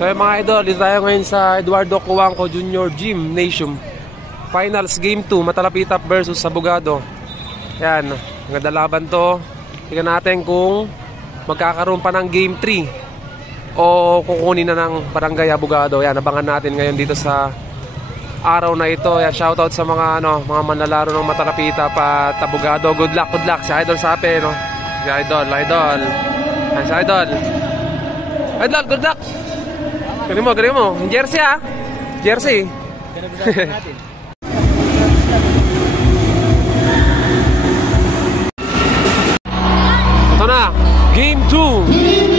So yung mga idol, dito tayo ngayon sa Eduardo Cuangco Jr. Gymnasium. Finals Game 2, Matalapitap versus Abogado. Yan, maganda laban to. Tingnan natin kung magkakaroon pa ng Game 3 o kukunin na ng Barangay Abogado. Yan, abangan natin ngayon dito sa araw na ito. Yan, shoutout sa mga mga manlalaro ng Matalapitap at Abogado. Good luck si Idol Sape, no? Si Idol. Yan, si Idol. Idol, good luck. Galing mo. Jersey, ha? Jersey. Ito na, Game 2.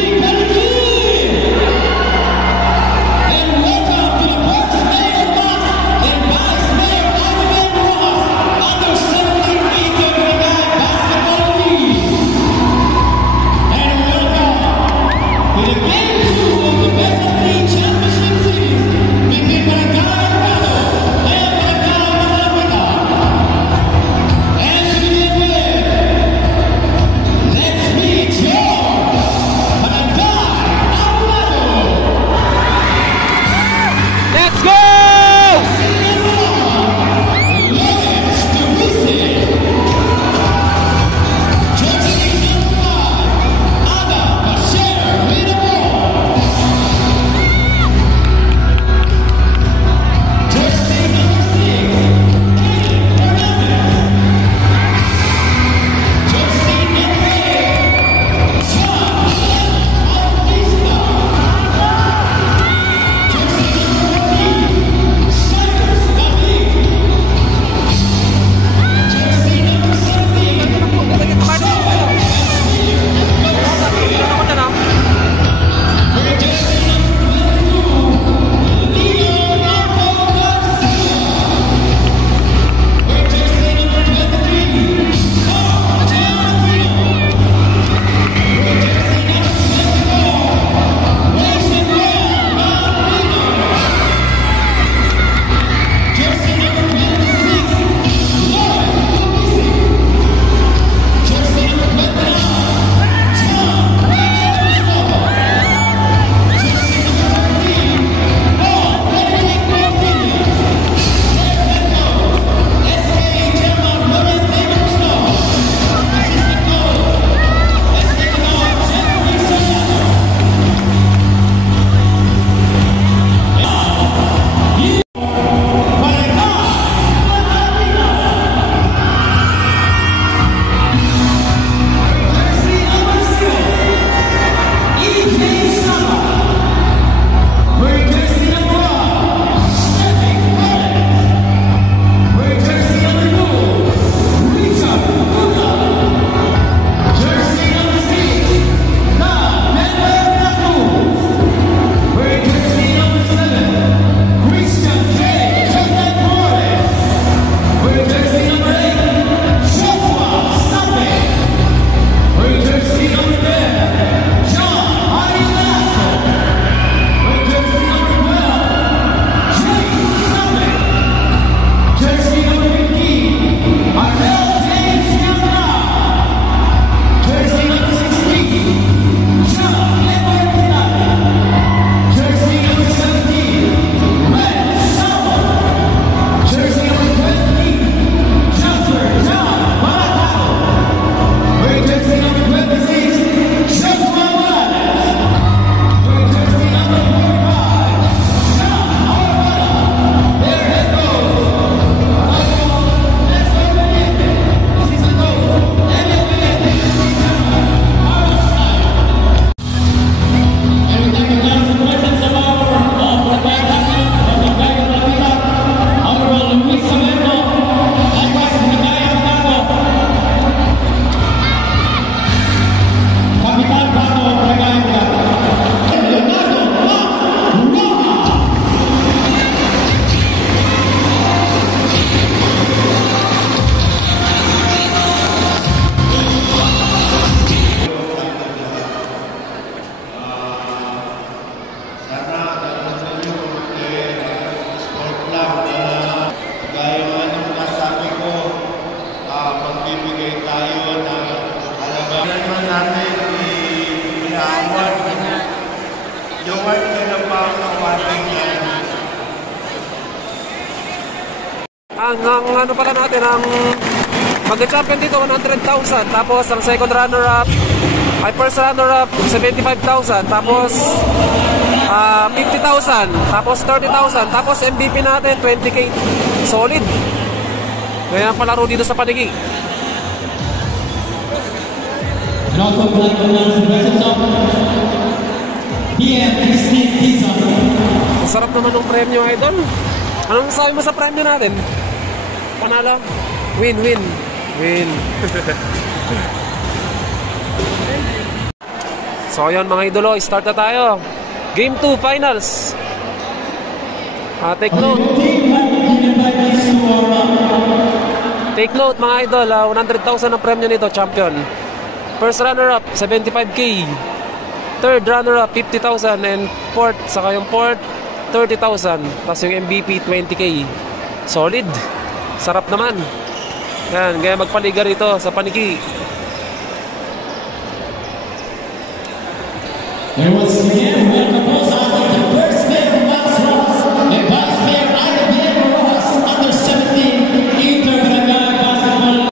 Ang ano pala natin, ang mag-champion dito 100,000, tapos ang second runner up ay first runner up 75,000, tapos 50,000, tapos 30,000, tapos MVP natin 20k. Solid. Kaya ang palaro dito sa Panigi. And also black and Masarap naman ng premyo, idol. Anong sabi mo sa premyo natin? Panalo? Win. So yun mga idolo, start na tayo. Game 2 finals. Take note. Take note mga idol, 100,000 ang premyo nito, champion. First runner up 75k. Third runner up 50,000, and fourth, saka yung fourth 30,000, tapos yung MVP 20k. Solid. Sarap naman. Yan, kaya magpaliga rito sa Panigi. And once again, welcome also the first mayor Max Ross and vice mayor Ida Diego Ross, under 17 Interbarangay Basketball.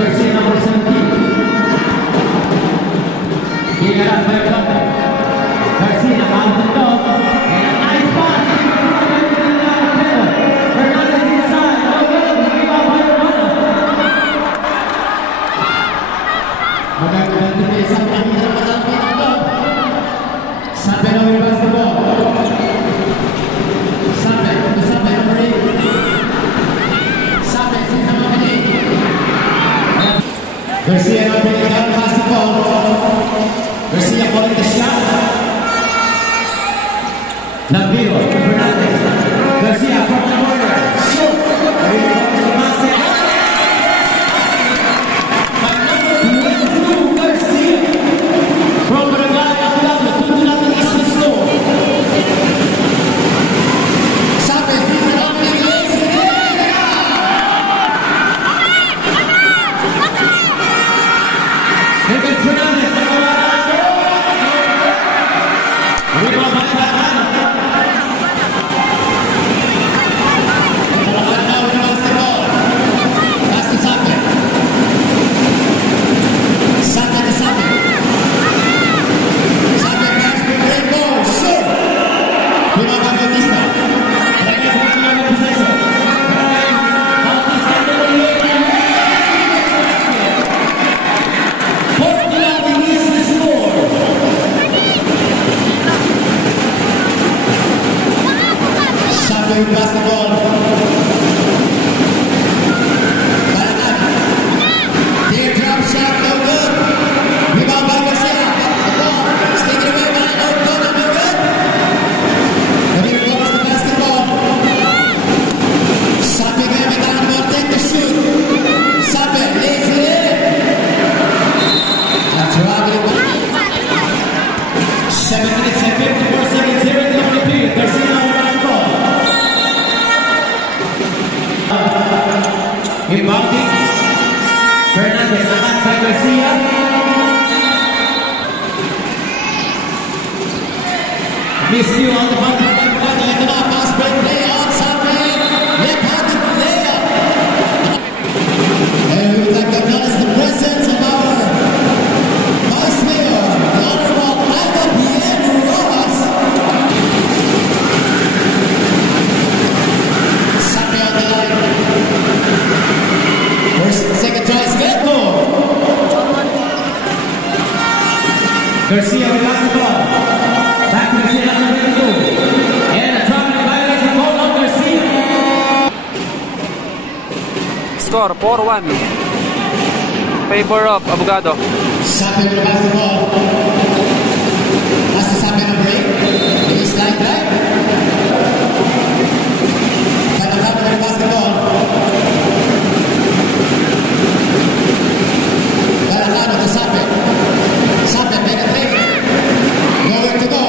Garcia number 17. Garcia mounts it up. And a nice pass. Fernandez inside. Oh, good. Give up by Romana. Magagawin din sa Sabe na may basketball. Sabe number 8. Sabe, season number 8. Garcia now bringing down the basketball. Garcia calling the shot. Naviro, Fernandez. Garcia from the corner. Shoot. By number 22, Garcia. From Barangay Aplauso, 2-0 is the score. Sabe, season number 8. Here comes Fernandez. Rebound by Batman. And now he wants the ball. Pass to Sabe. Sabe to Sabe. Sabe pass to great ball. Shoot. Rebound by Bautista. Rebound by Bautista. Bautista number 8. Basketball. Their drop shot, no good. Rebound by Garcia. The ball is taken away by O'Donnell, no good. And here comes the basketball. Sabe ganha metade do ball, take the shoot. Sabe, lays it in. That's right. 7 minutes and 54 seconds here in the opening period. Garcia now basketball. Rebounding. Fernandez, attack by Garcia. Missed you on the button. Ito na, pass break play on Sabe. Left-handed layup. And we would like to acknowledge the presence of our Vice Mayor, the Honorable Alba Bien Rojas. Sabe on the line. First, second try is good. Garcia with basketball. Back to Garcia, number 22. And a traveling violation called on Garcia. Score 4-1. Favor of Abogado. Sabe with the basketball. Has to Sabe on a break. Release line drive. Talakap with the basketball. Talakano to Sabe. Sabe penetrating. Nowhere to go.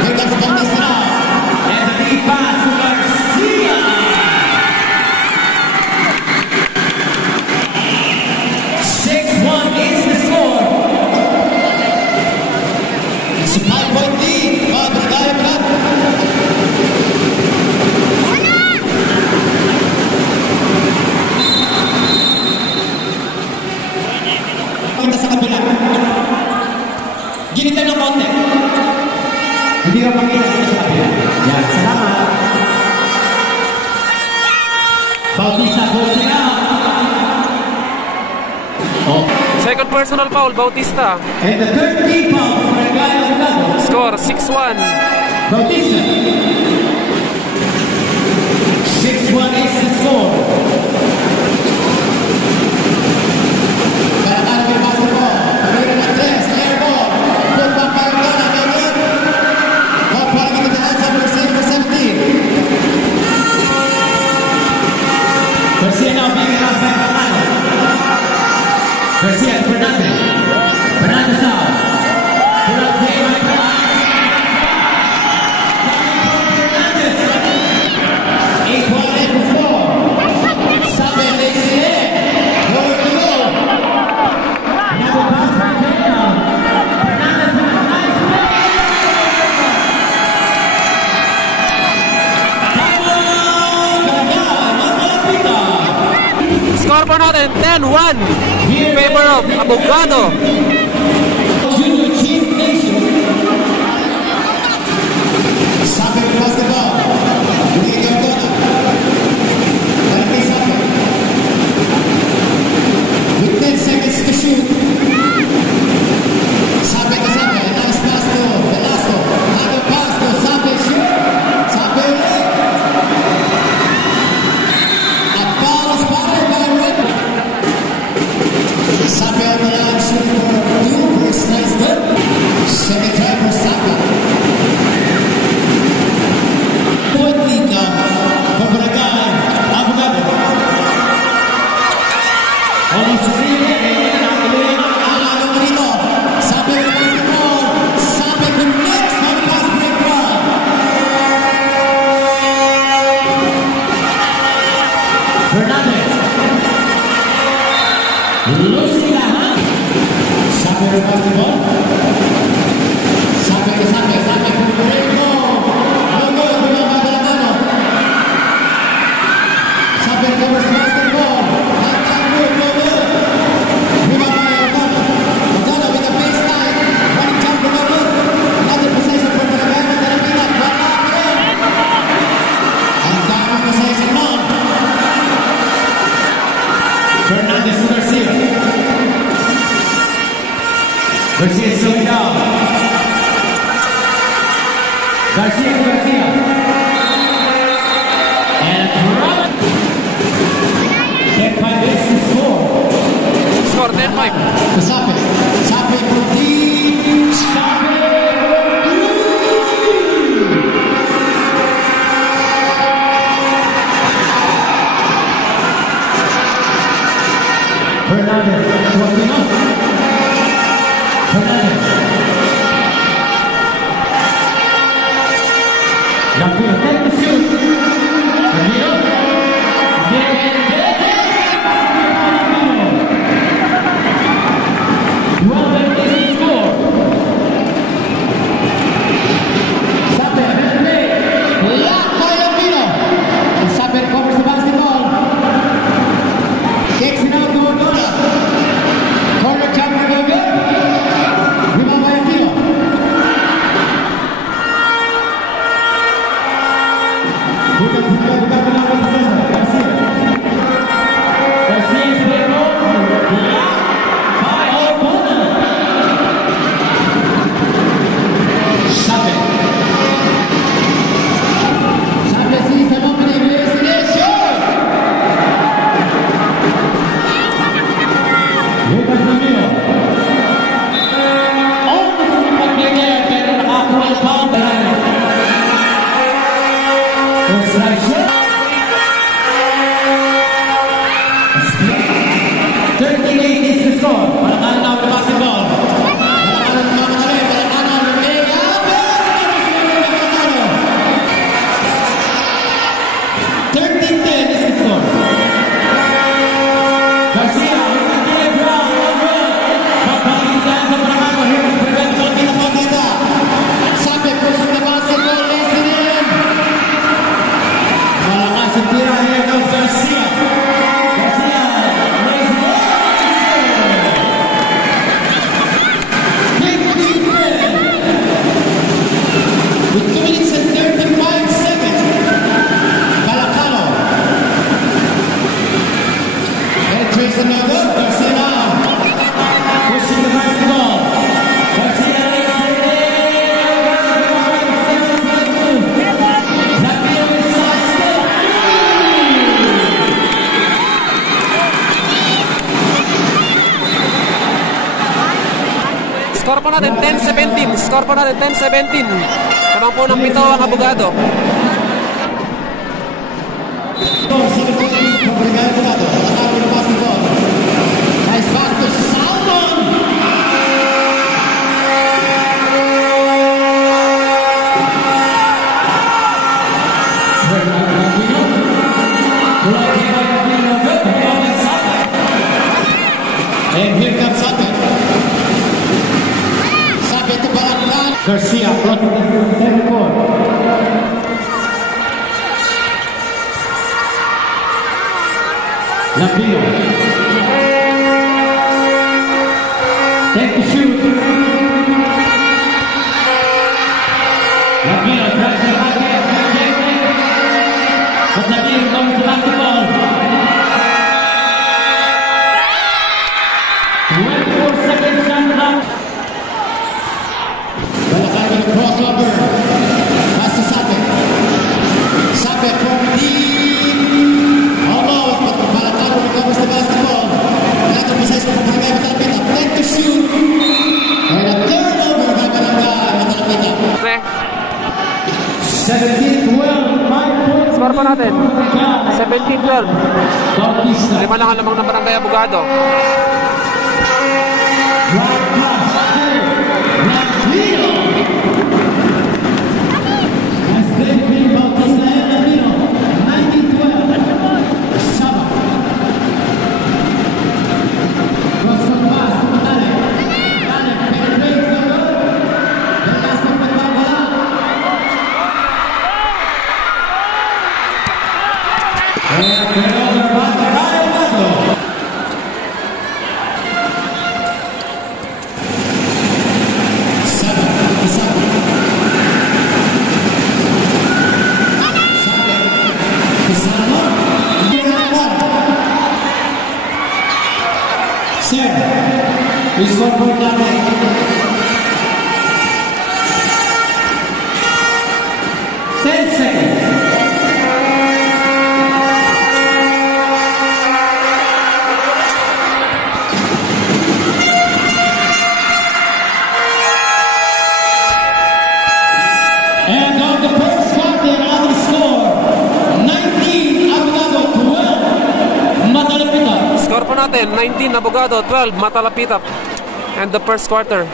Here comes Bautista. And the deep pass to Garcia. 6-1 is the score. It's a 5-point lead. Brigada Brad. Punta sa kabila. Ginitan ng konti. Hindi ka makita sa kabila. Yan, salamat. Bautista posting out. Oh. Second personal foul, Bautista. And the third team foul for Brigada Brad. Score 6-1. Bautista. 6-1 is the score. Barangay with basketball. Meron ng tres. Air ball. Put back by Brigada. No good. Ball falling into the hands of Garcia for 17. Garcia now being crossed by Fernando. Garcia to Fernandez. Fernandez out. Put up play by Fernandez. 8-1 is the score. Sabe takes it in. Nowhere to go. Another pass by Fernando. Fernandez with a nice play. Score po natin 10-1. Favor of Abogado. Junior Chief Nation. Sabe with basketball. Luis Ordona. Balik kay Sabe. With 10 seconds to shoot. Sabe to Sabe. Nice pass to Velasco. Another pass to Sabe. Shoot. Sabe ulit. A foul is spotted by Red. Sabe on the line shooting for two. First nice good. Second try for Sabe. Point lead now for Barangay Abogado. Almost 3 minutes. Ano dito? Sabe with basketball. Sabe connects on the pass break run. Fernandez. Lucila. Sabe with basketball. Sabe to Sabe. Sabe for the break. No good. Bilang Barangay. Sabe covers basketball. Not that good. No good. Bumaba Ordona. Ordona with the baseline. Running jumper. No good. Another possession for Barangay. Matalapinat. Wala pa rin. Ang daming possession nun. Fernandez to Garcia. Garcia is slowing down. Garcia to Garcia. And run. 10-5 is the score. Score 10-5. To Sabe. Sabe for deep. Sabe. Fernandez. Walking up. Fernandez. Lampion, take the shoot. Lampion. Well, there is the score. 38 is the score. Palakalo now with the basketball. Palakalo mamadali. Palakalo with the Palakalo. 13-10 is the score. Garcia with the play ground. Papalitan sa Palakalo. Here is prevent Palakita Palakita. Sabi pushing the basketball. Lays it in. Malakas ang tira. Here goes Garcia. Garcia lays it in. With 2 minutes and 35 seconds, Palakalo penetrates another. Garcia now pushing the basketball. Garcia lays it in. Lapino with side step. Score po natin 10-17. Score po natin 10-17. Lamang po ng pito ang abogado. Nice pass to Salmon. And here comes Sape. Sape to Palakalo. Garcia crossing the center court. Lapino. Take the shoot. Lapino drives the basket. But Lapino comes to basketball. 24 seconds shot clock. Palakalo with a crossover. Pass to Sape. Sape from deep. Almost, but Palakalo recovers the basketball. Another possession from Barangay Matalapita. Take the shoot. And a turnover by Barangay Matalapita. 17-12. 5 points. Score po natin 17-12. Bautista. 5 lang ang lamang ng barangay abogado. Drive pass. Lapino. Has been Bautista and Lapino. 19-12. Saba. Cross the pass to Matale. Matale penetrates the goal. The last of the Bangala. And turnover by Barangay Abogado. We score for nothing. Ten seconds. And on the first quarter, on the score, 19 Abogado, 12 Matalapita. Score po natin 19 abogado, 12 Matalapita. And the first quarter.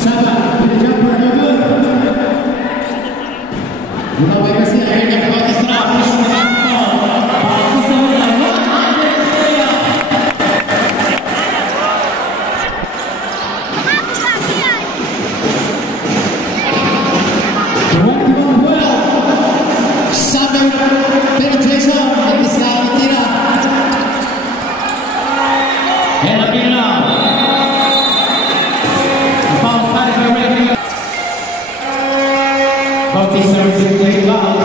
Saba, the jumper no good. Lumabay kasi na rin ang Bautista. Push the basketball. Bautista with a one-handed layup. Sabe penetration at the side tira. And again now. The foul started by Ray. Bautista receiving a foul.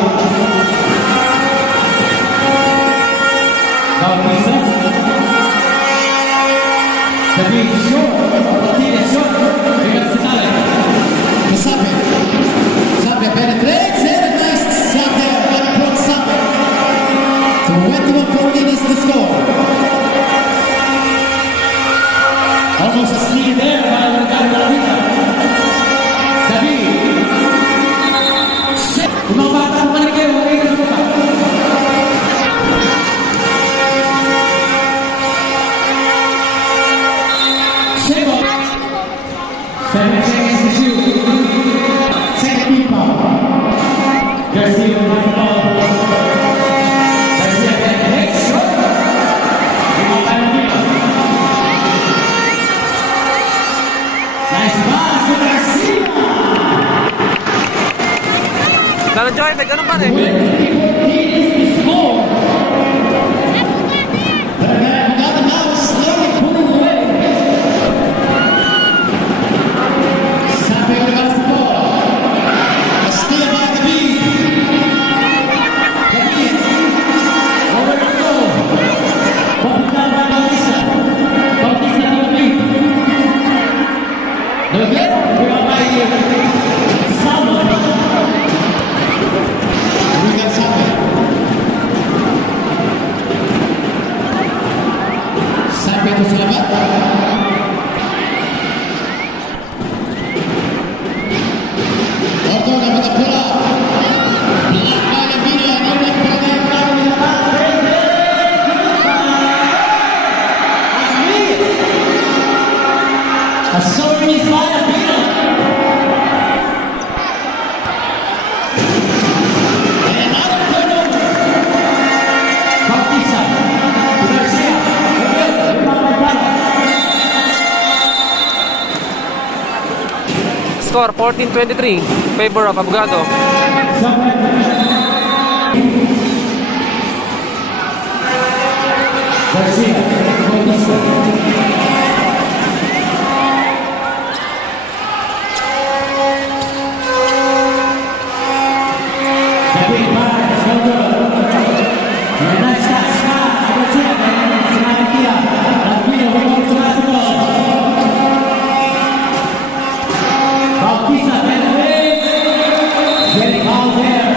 Bautista. The big short. Bautista short. Because Sinale. Sabe. Sabe penetrates. And a nice shot there by the front Sabe. 21-14 is the score. Almost a steal there by Barangay Matalapita. 7 seconds to shoot. Second team foul. Garcia with the ball. Garcia then takes shot. Nice pass to Garcia. Dalam Joy, may ganun pa rin. 14 is the score. But again, another now slowly pulling away. Snapping the basketball. A steal by the beat. The beat. Over to go. Popping down by Bautista. Bautista to the beat. No good. We're on by Salmon. We got Sape. Sape to Salamat. Orto dapat the pull up. Blocked by the Villa. No one can get down in the pass. A sorry is by the Villa. And another turnover. Bautista to Garcia. Okay, rebound by Fala. Score 14-23. Favor of Abogado. Garcia, Bautista. The big pass, no good. And a nice pass, Garcia, Sanatia. Aquino holds the basketball. Bautista penetrates. Getting out there.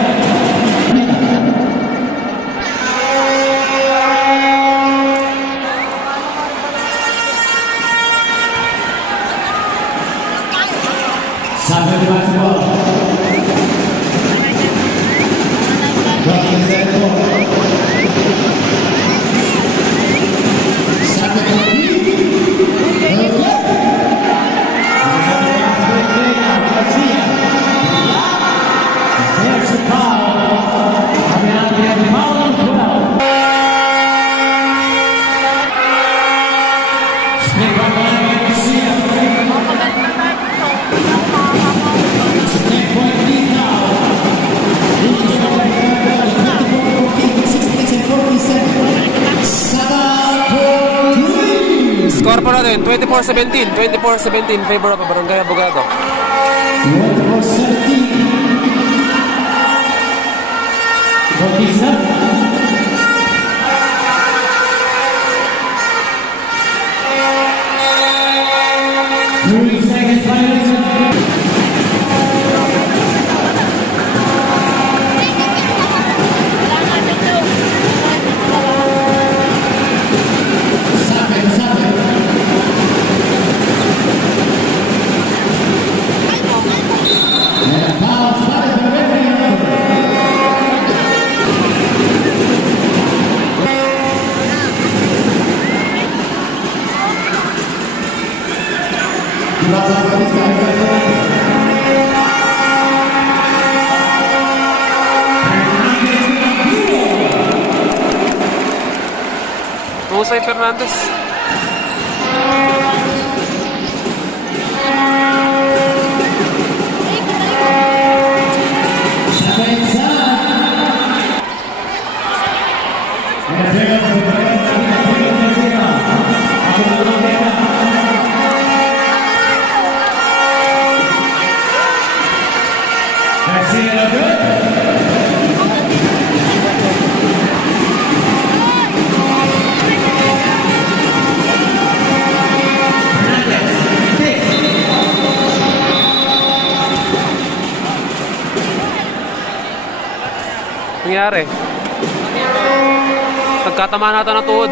Sabe the basketball. Bautista set the ball. Sabe the lead. No good. Garcia. There's the foul. Coming out here, the foul on 12. Spin by Garcia. It's a 10-point lead now. Leading it by 24-14 with 6 minutes and 47. Sabah for three. Score pa natin, 24-17. 24-17. Favor of Barangay Abogado. 24-17. Bautista. 3 seconds violation. Sabe. And a foul spotted by Redmond. Jose Fernandez. Nangyari. Pagkatamaan natin ng tuhod.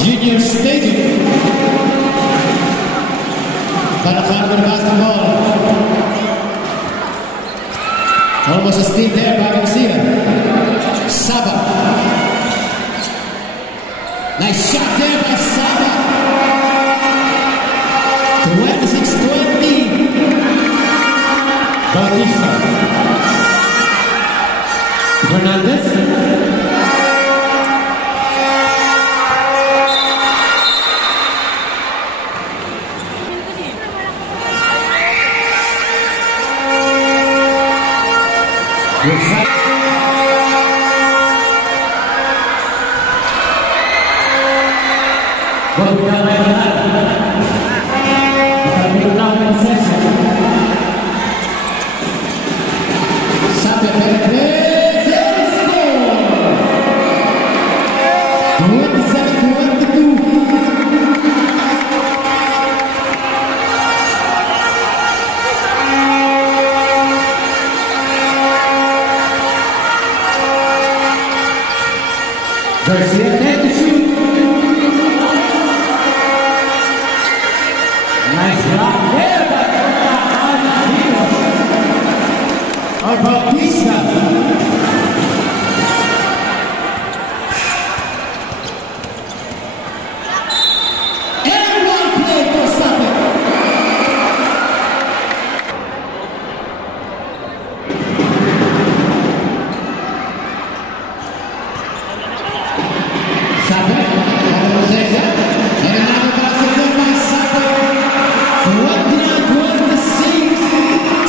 Junior Stadium. Balacan with the basketball. Almost a steal there by Garcia. Saba. Nice shot there by Saba. 26-20. Bautista. Fernandez. Garcia had to shoot. Nice block there by Bautista. Everyone play for something.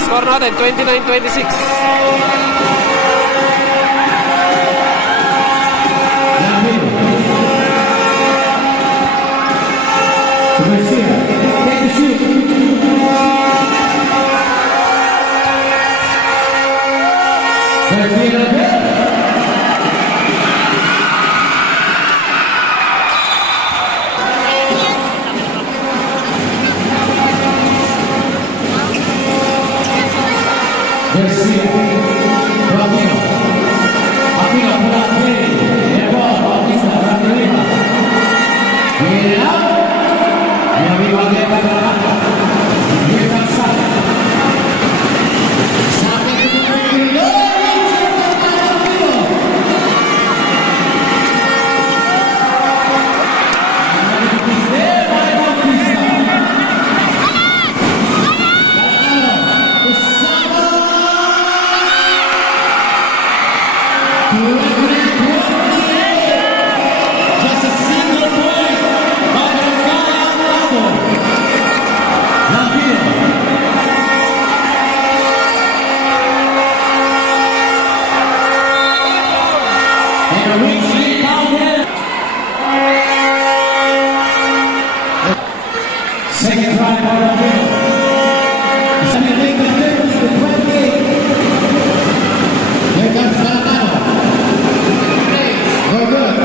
Score natin, 29-26. Garcia, take the shoot. Garcia again. Garcia, Aquino, pull up play, air ball, Bautista, arriba, get it out, y arriba de Bautista, here comes Saba, Saba to the ring, no, it's there by Bautista, just a single point by Alvarado. And a weak lead down there. Second try by Alvarado. Second league, the 30, the 28. Here comes Alvarado. We're good.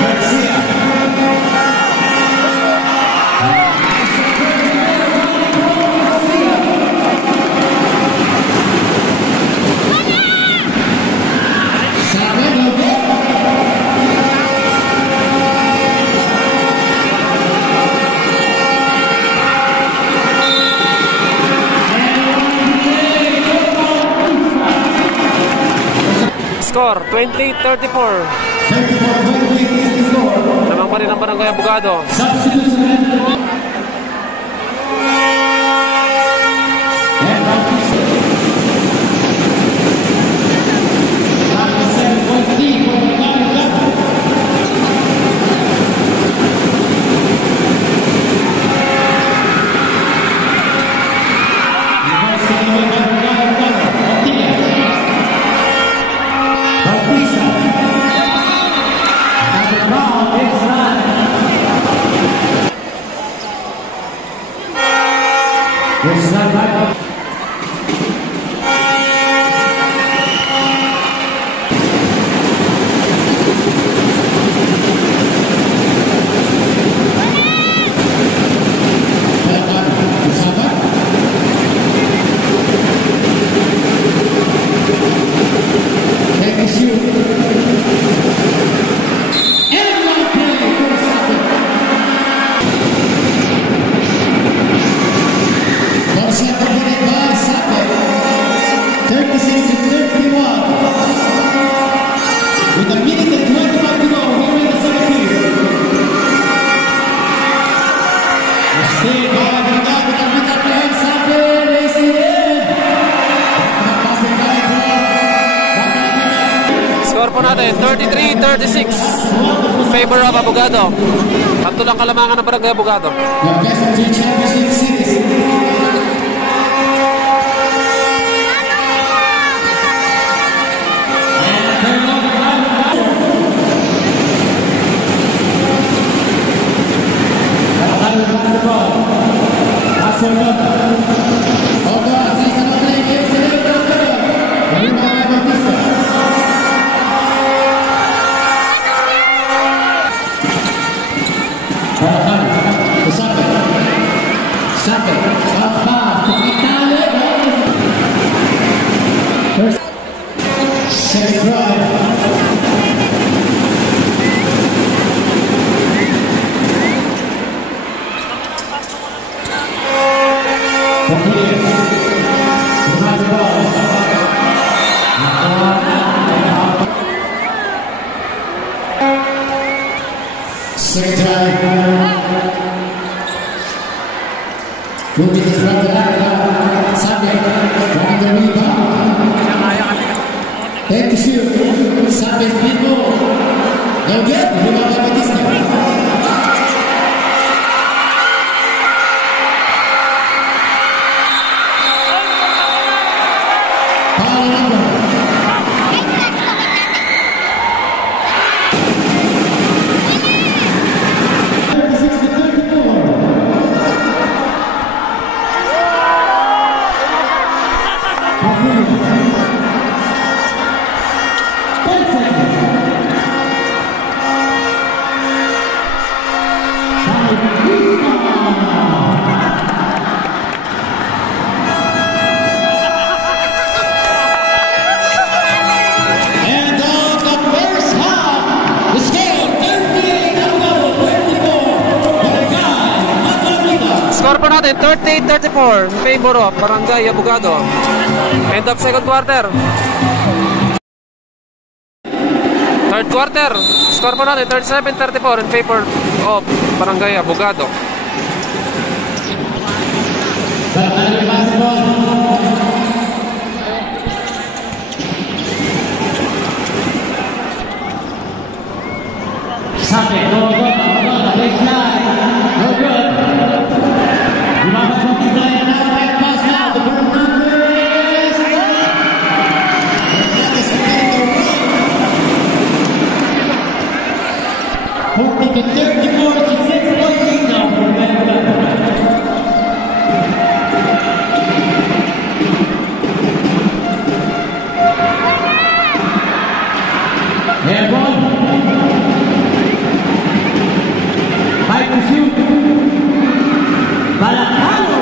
Garcia. Sabendo bem. Score, 28-34. 34-28 is the score. Lamang pa rin ang Barangay Abogado. Substitution. And Bautista. Not the 7-point lead for the Barangay Abogado. Bautista. And the crowd is live. natin, 33-36. In favor of Abogado. Tatlo lang kalamangan ng Barangay Abogado. The best of two championship series. Second drive. Second time. Rookie is right there. Sunday. Running the rebound. Take the shoot. Sunday speed ball. No good. Rebound by Batista. Foul number. Score po natin, 38-34 in favor of Barangay Abogado. End of second quarter. Third quarter, score po natin, 37-34 in favor of Barangay Abogado. Sunday, no good, baseline, no good. Rebound from Batista, now back pass now, the ball number is that is getting the run. 40-34, it's a 6-point lead now for Vancouver. Airball. High to shoot. Balacano.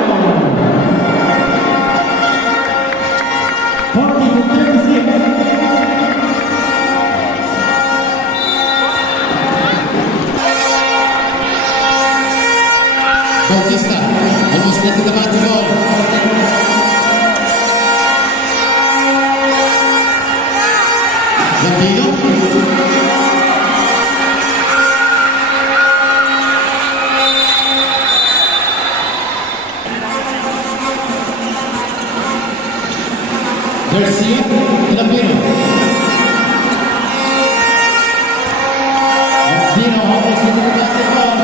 40-36. Bautista almost getting the basketball. Gambino. Garcia, Gambino. Gambino almost getting the basketball.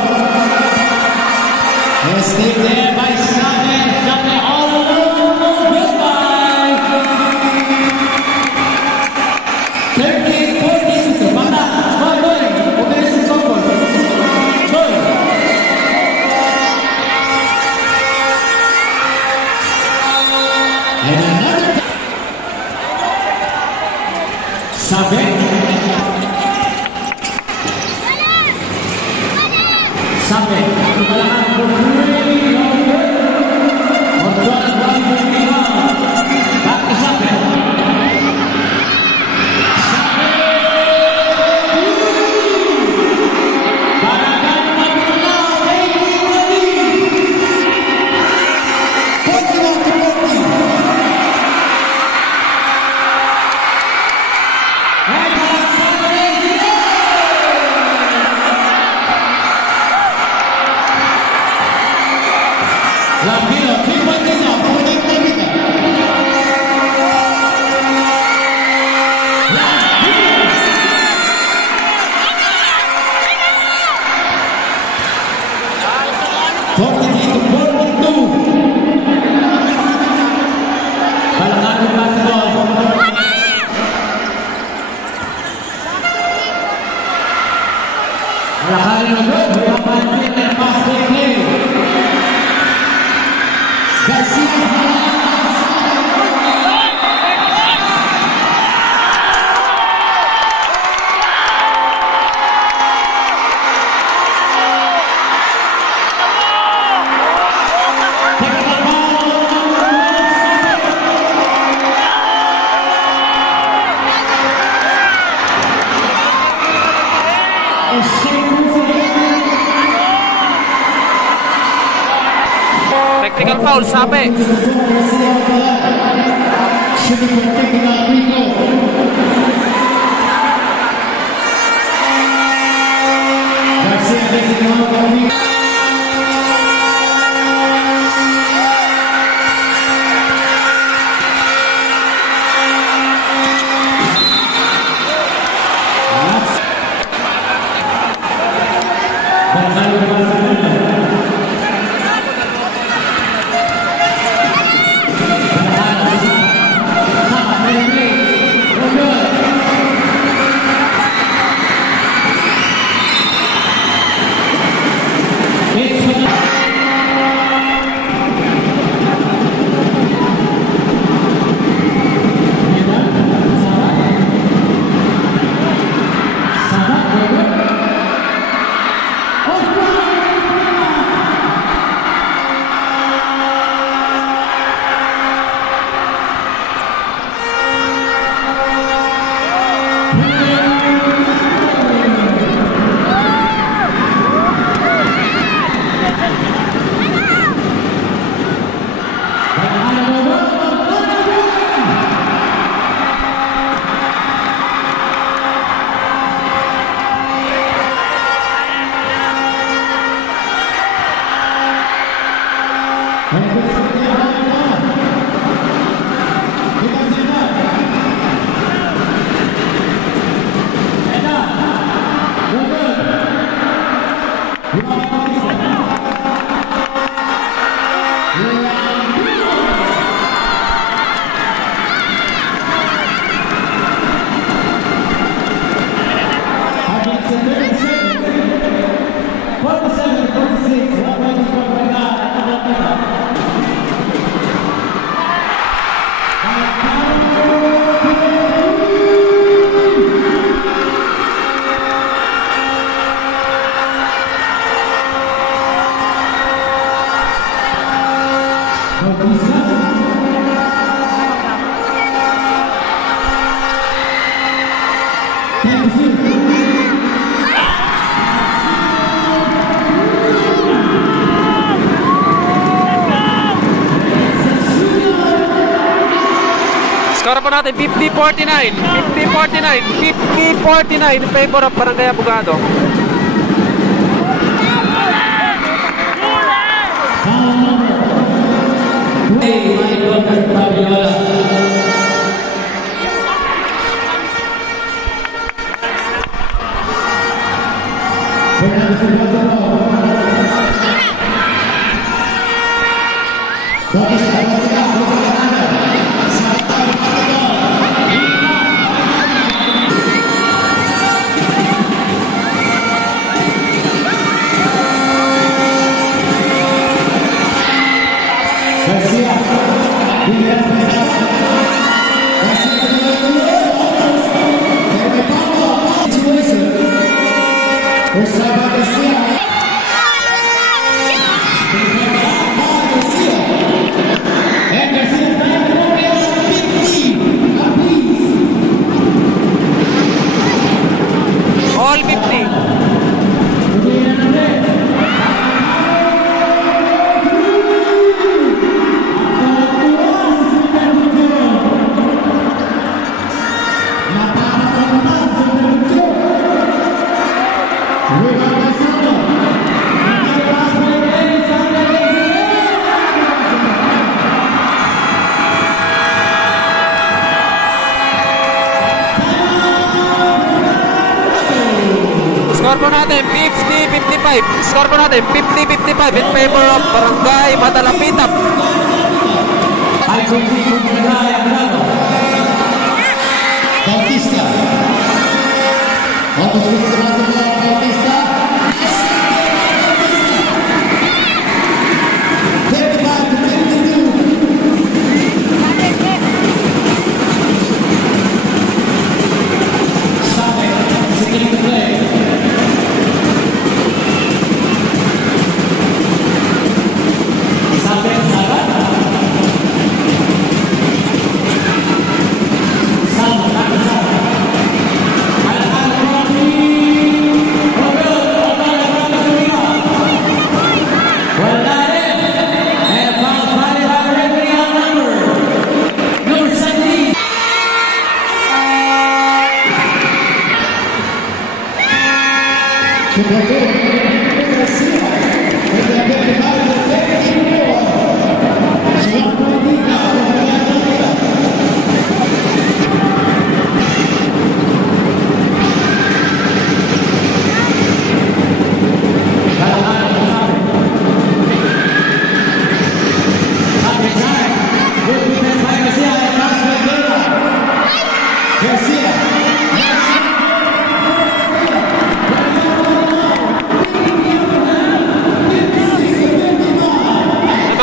And stay there by Sunday. Sunday all alone. Goodbye. 30-40. Mata. Boy. Operation softball. Boy. And another. Sunday. Sunday. Back to Sunday. And no good. We have one minute and pass quickly. Garcia. Technical foul, sabi. Skor po natin 50-49, 50-49, 50-49 in favor of Barangay Abogado. All 50. Skor po natin 50-55. Skor po natin 50-55 in favor of Barangay Matalapitap. Bautista. Vamos ver o Bautista. Emang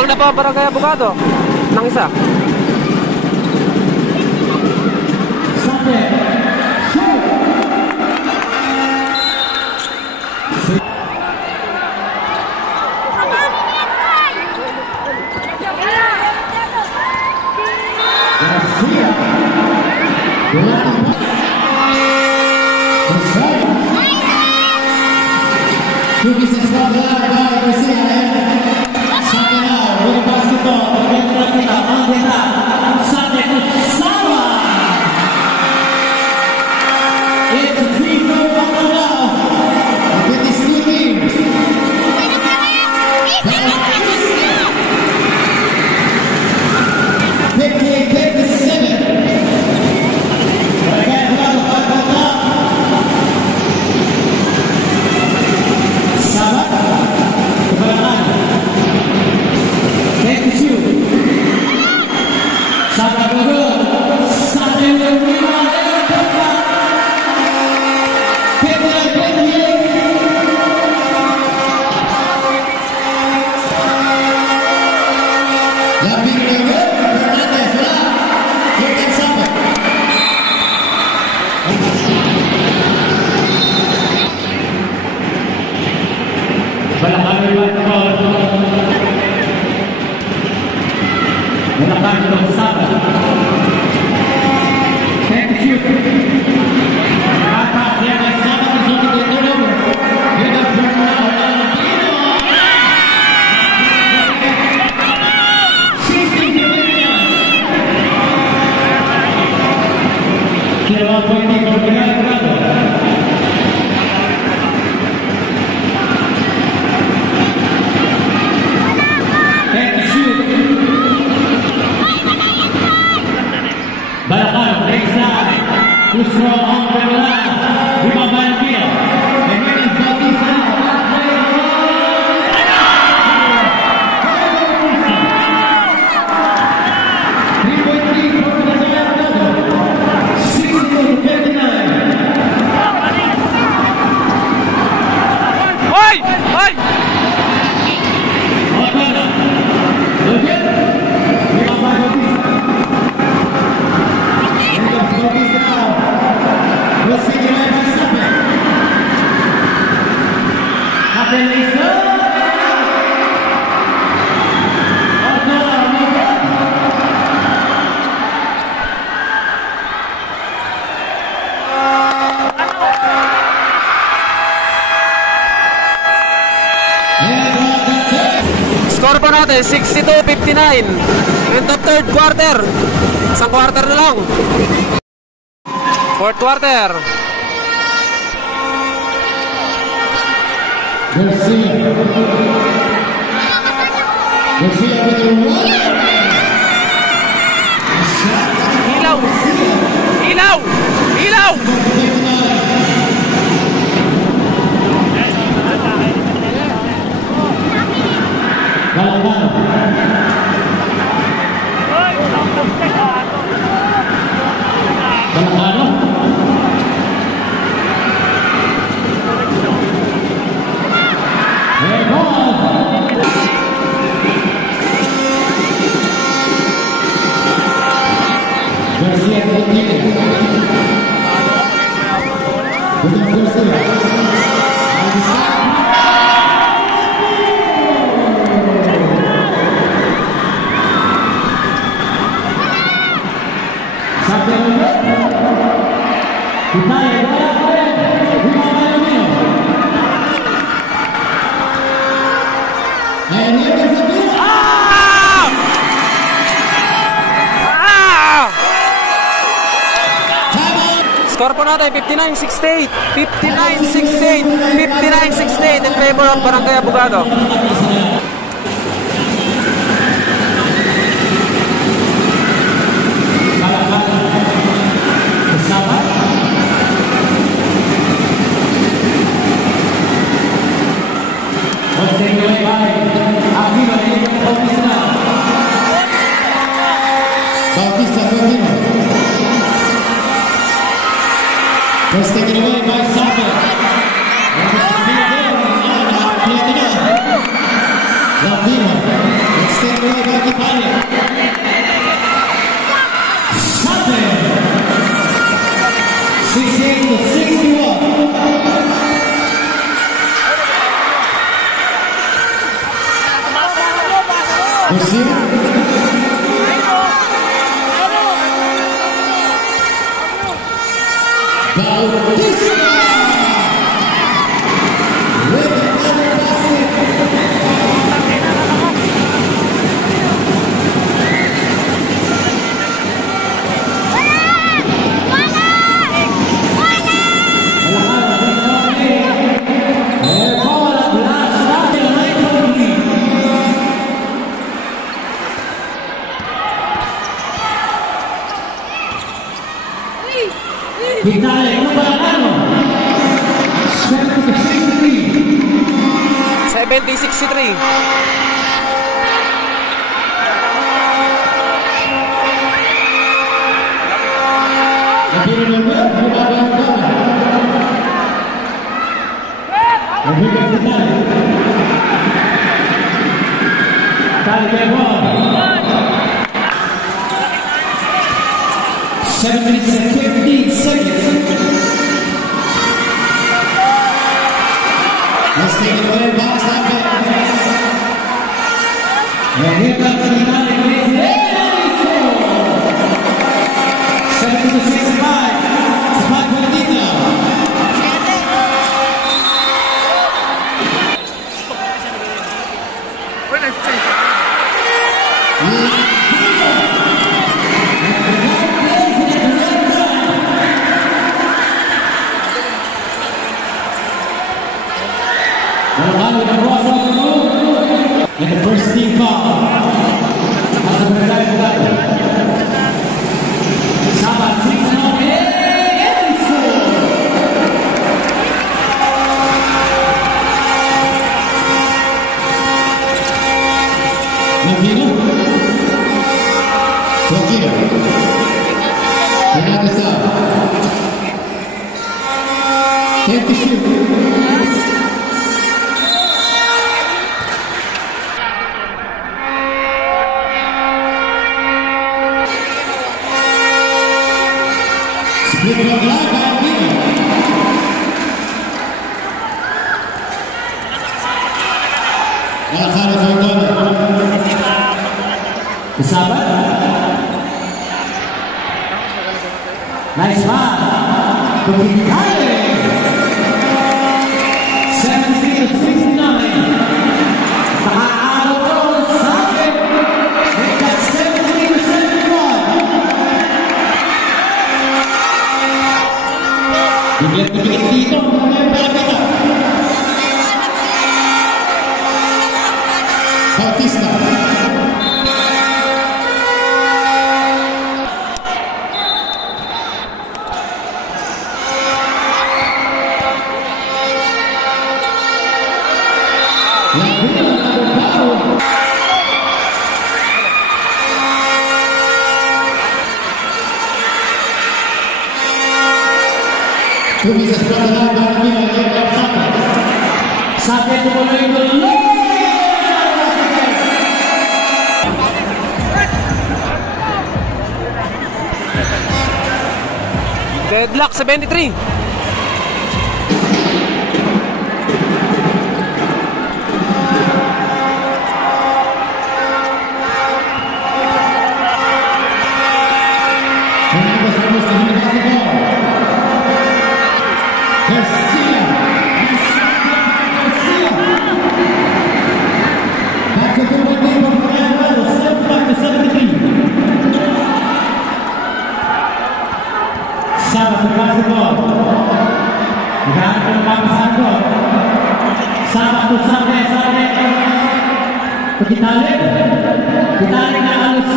dapat barangay abogado? Nang isa? Score pa natin, 62-59. In the third quarter. Isang quarter na lang. Fourth quarter. Garcia with the one. Ilaw! Ilaw! Ilaw! Score po natin, 59-68. 59-68. 59-68 in favor of Barangay Abogado. Bautista continua. Was taken away by Sabe. Latino. It's taken away by Kipani. Sabe. 68-61. Garcia. Bautista with another basket. Vitale, ano ba ang ano? 70-63. Nabiro na ba? Bumaba ang gana. Nabigas na tayo. Tayo kay Juan. 7 minutes and 15 seconds. Let's take it away, box up. And here comes the United States. 70-65. Spot Paladino. And the first team foul. Sabat 6-0. Nabino. Tokyo. Nagkakasa. 10 to shoot. Split from live by Nino. Alejandro Fontana. Sabat. Nice man. Vitale. 70-69. Nakaano ko sa akin. That's 70-71. Bigyan dito. Bautista. Tumis sa pagkakala ng Pilipinas ay Sabe tumuloy ng Deadlock 73. Sama sa basketball. Naghahanap ng papasahan ko. Sama to sabi. Kitalik na alos.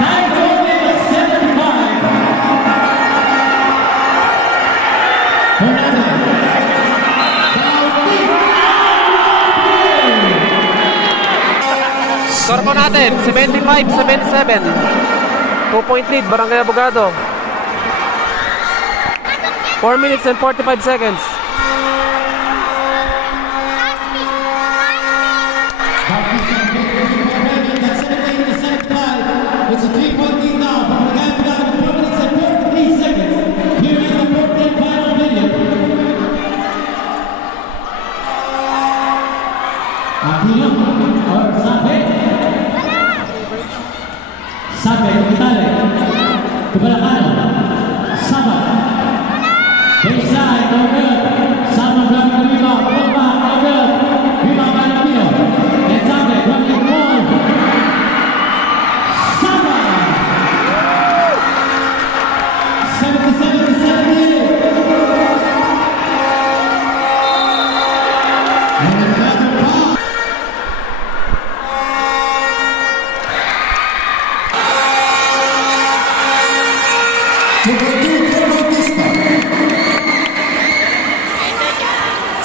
Time for 75. Hernandez. Score po natin, 75-77. 2-point lead, Barangay Abogado. 4 minutes and 45 seconds. It's a 3-point lead now. Barangay Abogado, 4 minutes and 43 seconds. Here is the fourth and final video. Aquino or Sabe, Vitale, Kubalakano, Saba, baseline, no good. Saba grabbing the rebound, pull back, no good. Rebound by Aquino, and Sabe running ball. Saba, 77-70.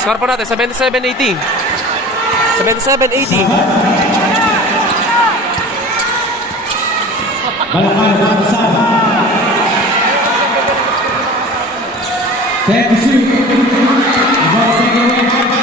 Score po natin, 77-80. 77-80. Balakano, bago Saba. 10 to shoot. Ball taken away by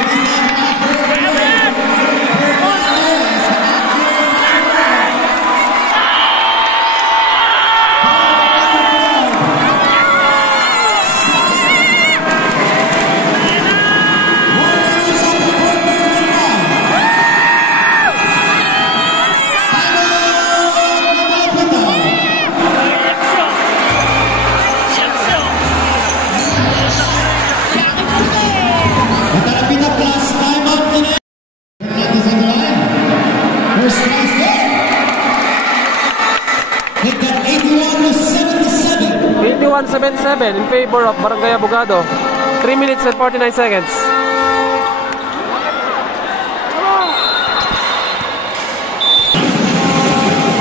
hit that 81-77. 81-77 in favor of Barangay Abogado. 3 minutes and 49 seconds.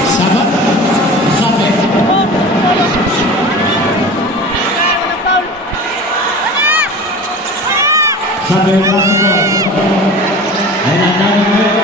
Saba, Sabe. Sabe yung basketball. Ayun ang dami mo yung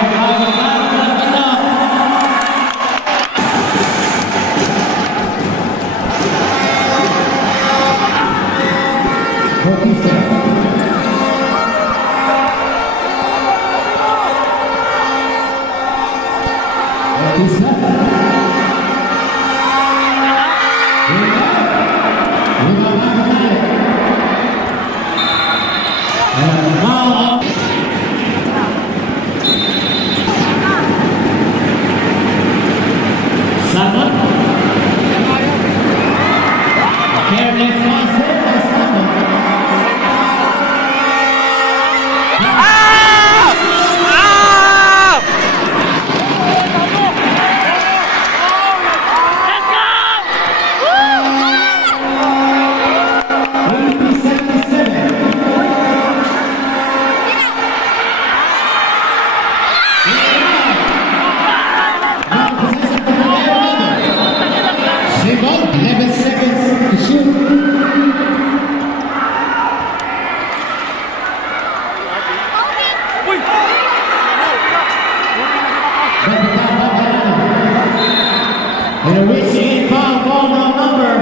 and a reaching foul call wrong number.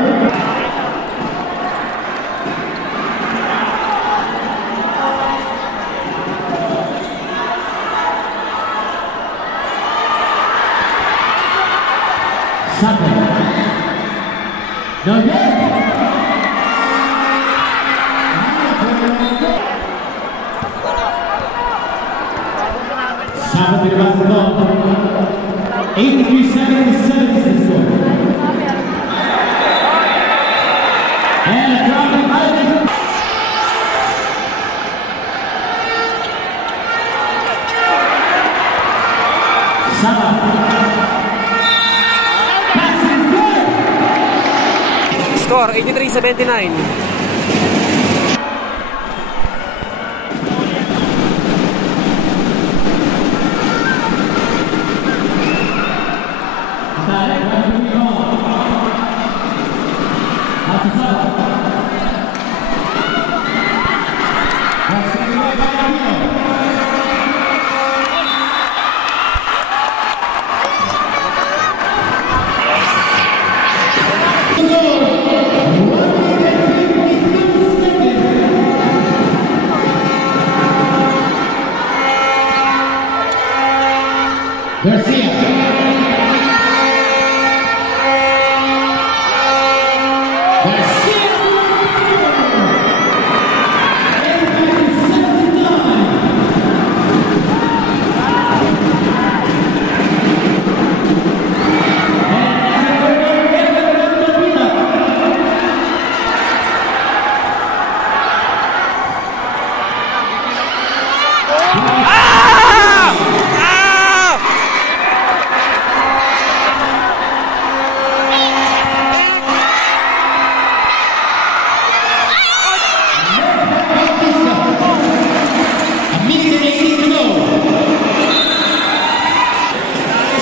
Sabe. No good. Sabe to the basketball. 83-77 is the score. And a dropping by Saba. Pass is good. score, 83-79. Garcia.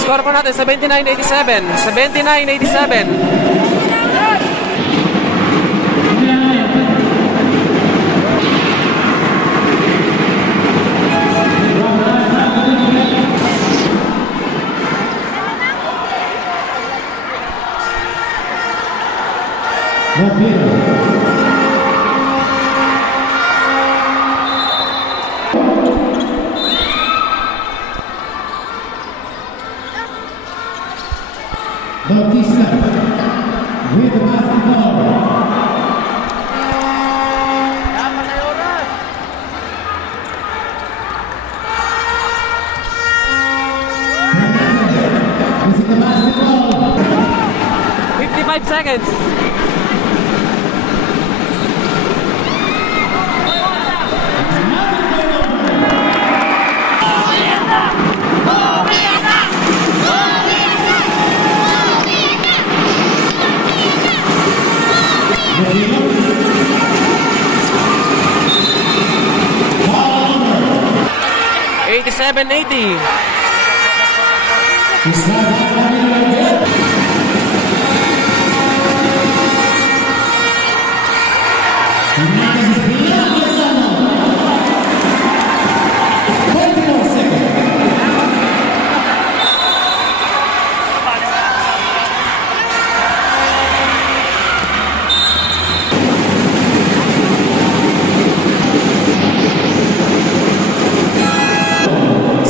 Score po natin, 79-87. 79-87. Bautista with the basketball. Using the basketball. 55 seconds. Seven 80.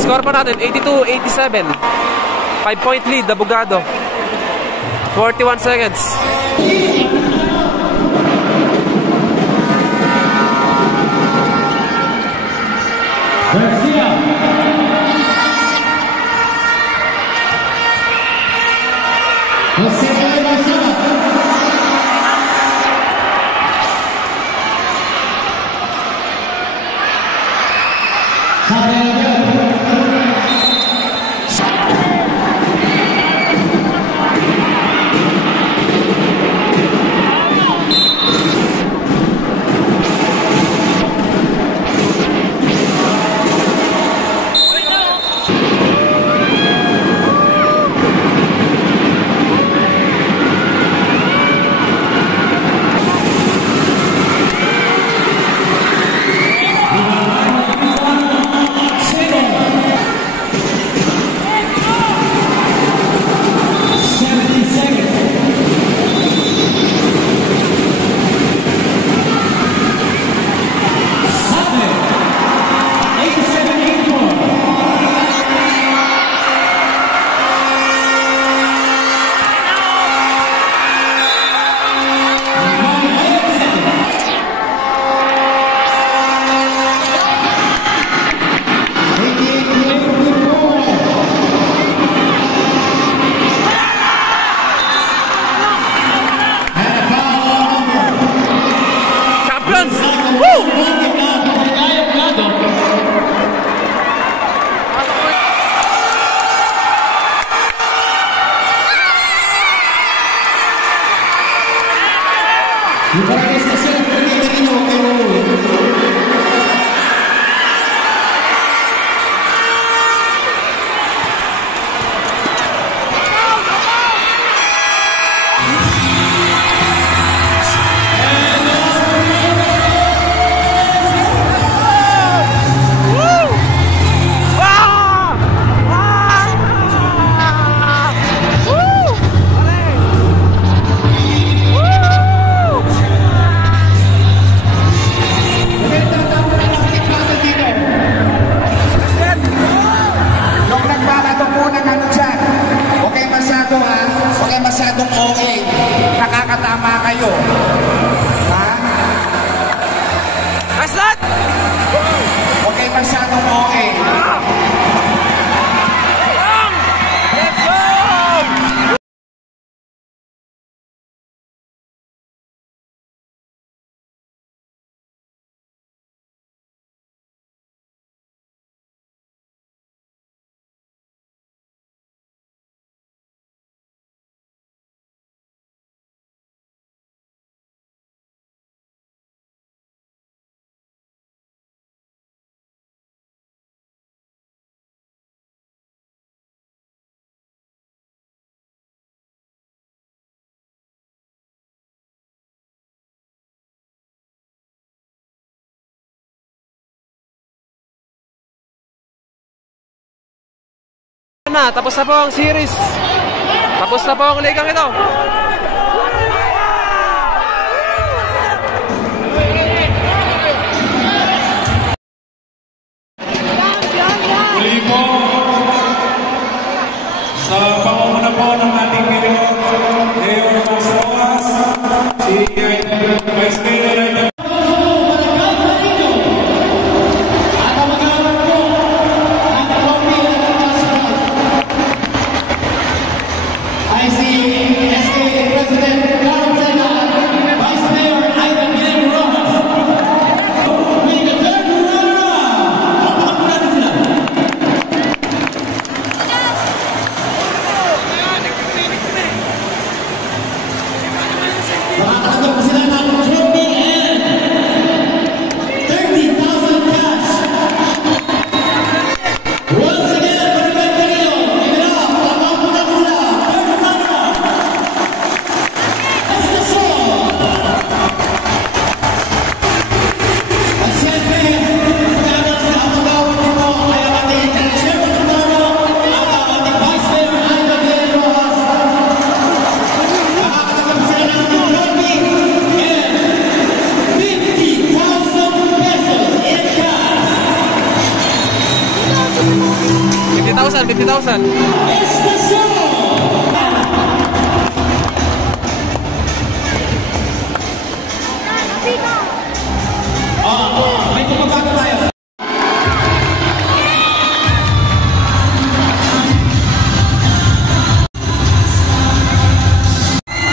Score pa natin, 82-87. 5-point lead, Abogado. 41 seconds. Garcia. Jose Garcia. masyadong OA. Nakakatama kayo. Ha? Aslat! Huwag kayo masyadong OA. Let's go! Tapos na po ang series. Tapos na po ang ligang ito. Muli po, sa pangunguna po ng ating Mayor Rojas, si Vice Mayor I see SK President Carlos Sena, Vice Mayor Aida Bien Rojas. With the third Makakatanggap po sila ng trophy and 30,000 cash. Once again, for the Bentenio, give it up. Tamang po natin sila. Third runner-up. Estacion. At siyempre, pagkakas na ang magawin nito ay ang ating Chairman ng Taro at ang ating Vice Mayor Aida Bien Rojas. Nakakatanggap sila ng trophy and 50,000 pesos in cash. 50,000. Estacion. May tumabago tayo.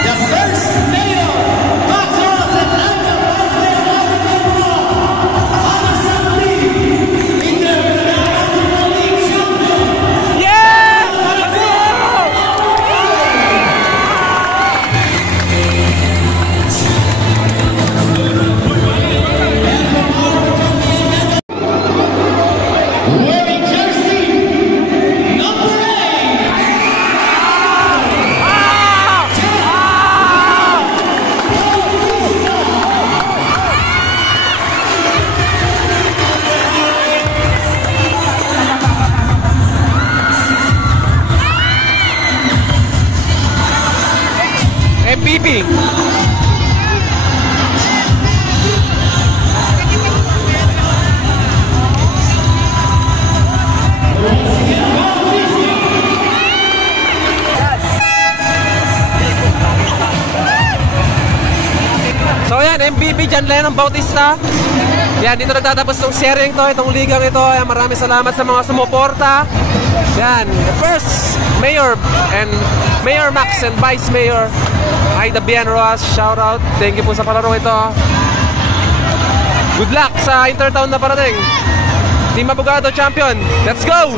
The first mayor, Max Ross and Aida Vice Mayor Aida Bien Rojas, Honor Assembly, International League Champion. Yeah! Let's go! Wearing jersey number 8. MVP. So yan, MVP John Lennon Bautista. Yan, dito nagtatapos itong seryeng to, itong ligang ito. Yan, maraming salamat sa mga sumuporta. Yan, the first Mayor and Mayor Max and Vice Mayor Aida Bien Rojas, shout out. Thank you po sa palaro ito. Good luck sa Intertown na parating. Team Abogado champion. Let's go!